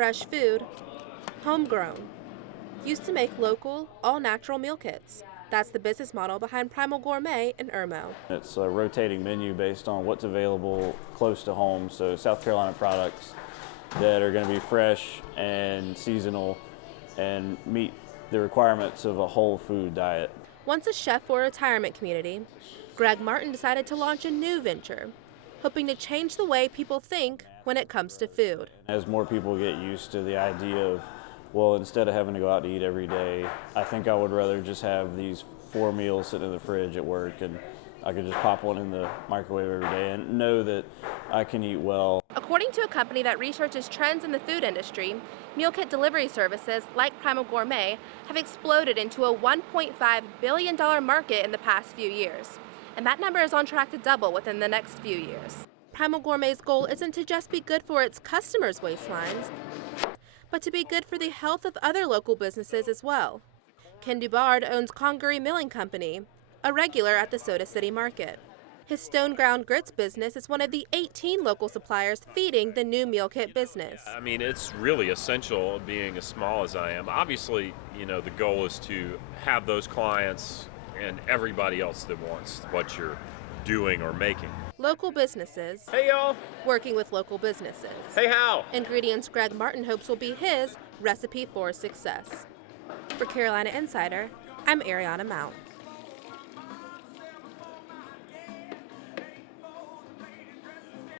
Fresh food, homegrown. Used to make local, all-natural meal kits. That's the business model behind Primal Gourmet in Irmo. It's a rotating menu based on what's available close to home, so South Carolina products that are going to be fresh and seasonal and meet the requirements of a whole food diet. Once a chef for a retirement community, Greg Martin decided to launch a new venture, hoping to change the way people think when it comes to food. As more people get used to the idea of, well, instead of having to go out to eat every day, I think I would rather just have these 4 meals sitting in the fridge at work, and I could just pop one in the microwave every day and know that I can eat well. According to a company that researches trends in the food industry, meal kit delivery services like Primal Gourmet have exploded into a $1.5 billion market in the past few years. And that number is on track to double within the next few years. Primal Gourmet's goal isn't to just be good for its customers' waistlines, but to be good for the health of other local businesses as well. Ken Dubard owns Congaree Milling Company, a regular at the Soda City Market. His Stone Ground Grits business is one of the 18 local suppliers feeding the new meal kit business. I mean, it's really essential being as small as I am. Obviously, the goal is to have those clients and everybody else that wants what you're doing or making. Local businesses. Hey, y'all. Working with local businesses. Hey, Hal. Ingredients Greg Martin hopes will be his recipe for success. For Carolina Insider, I'm Ariana Mount.